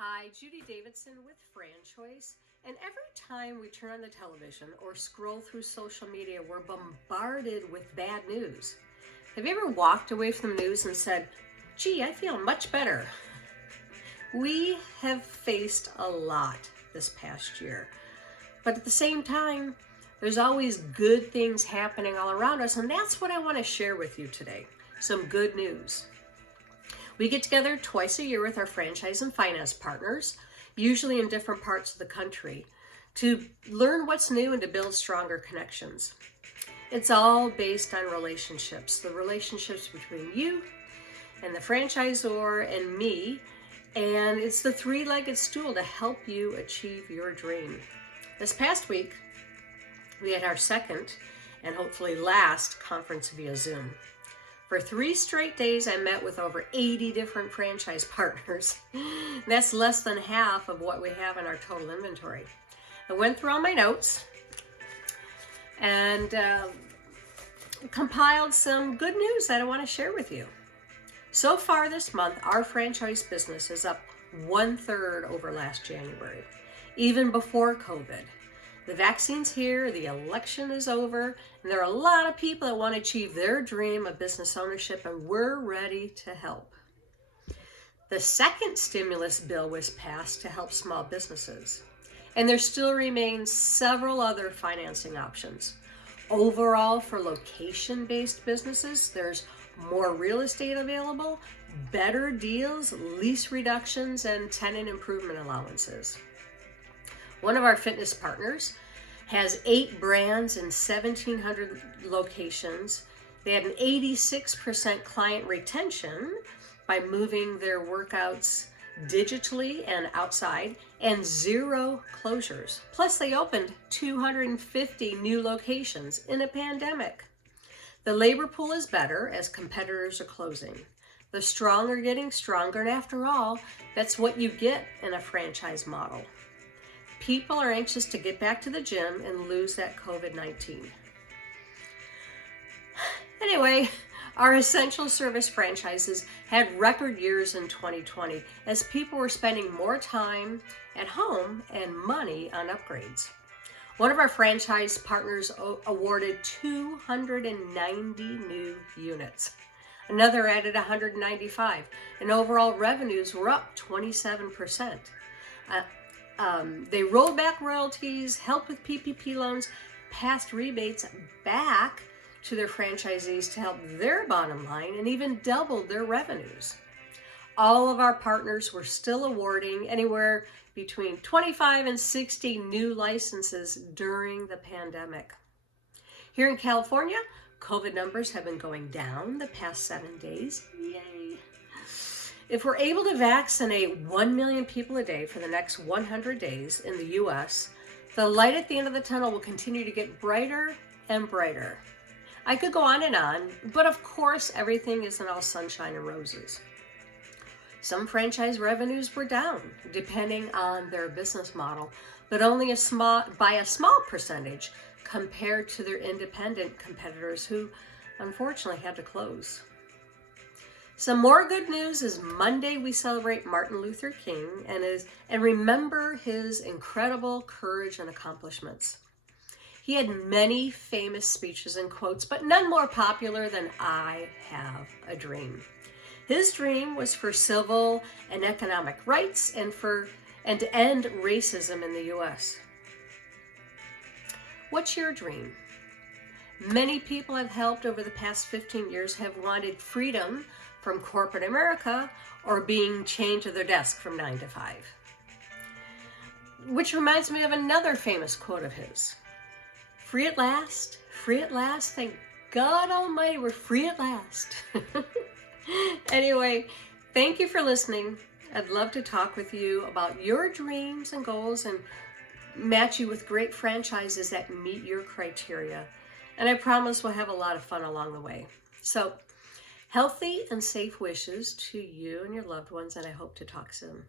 Hi, Judy Davidson with FranChoice. And every time we turn on the television or scroll through social media, we're bombarded with bad news. Have you ever walked away from the news and said, gee, I feel much better? We have faced a lot this past year. But at the same time, there's always good things happening all around us, and that's what I want to share with you today. Some good news. We get together twice a year with our franchise and finance partners, usually in different parts of the country, to learn what's new and to build stronger connections. It's all based on relationships, the relationships between you and the franchisor and me, and it's the three-legged stool to help you achieve your dream. This past week, we had our second and hopefully last conference via Zoom. For 3 straight days, I met with over 80 different franchise partners. That's less than half of what we have in our total inventory. I went through all my notes and compiled some good news that I want to share with you. So far this month, our franchise business is up 1/3 over last January, even before COVID. The vaccine's here, the election is over, and there are a lot of people that want to achieve their dream of business ownership, and we're ready to help. The second stimulus bill was passed to help small businesses, and there still remains several other financing options. Overall, for location-based businesses, there's more real estate available, better deals, lease reductions, and tenant improvement allowances. One of our fitness partners has 8 brands and 1,700 locations. They had an 86% client retention by moving their workouts digitally and outside, and 0 closures. Plus, they opened 250 new locations in a pandemic. The labor pool is better as competitors are closing. The strong are getting stronger, and after all, that's what you get in a franchise model. People are anxious to get back to the gym and lose that COVID-19. Anyway, our essential service franchises had record years in 2020 as people were spending more time at home and money on upgrades. One of our franchise partners awarded 290 new units. Another added 195, and overall revenues were up 27%. They rolled back royalties, helped with PPP loans, passed rebates back to their franchisees to help their bottom line, and even doubled their revenues. All of our partners were still awarding anywhere between 25 and 60 new licenses during the pandemic. Here in California, COVID numbers have been going down the past 7 days. Yay! If we're able to vaccinate 1 million people a day for the next 100 days in the U.S., the light at the end of the tunnel will continue to get brighter and brighter. I could go on, but of course, everything isn't all sunshine and roses. Some franchise revenues were down, depending on their business model, but only by a small percentage compared to their independent competitors who unfortunately had to close. Some more good news is Monday we celebrate Martin Luther King and remember his incredible courage and accomplishments. He had many famous speeches and quotes, but none more popular than "I have a dream." His dream was for civil and economic rights and to end racism in the U.S. What's your dream? Many people I've helped over the past 15 years have wanted freedom from corporate America or being chained to their desk from 9 to 5. Which reminds me of another famous quote of his. Free at last, thank God Almighty, we're free at last. Anyway, thank you for listening. I'd love to talk with you about your dreams and goals and match you with great franchises that meet your criteria. And I promise we'll have a lot of fun along the way. So, healthy and safe wishes to you and your loved ones, and I hope to talk soon.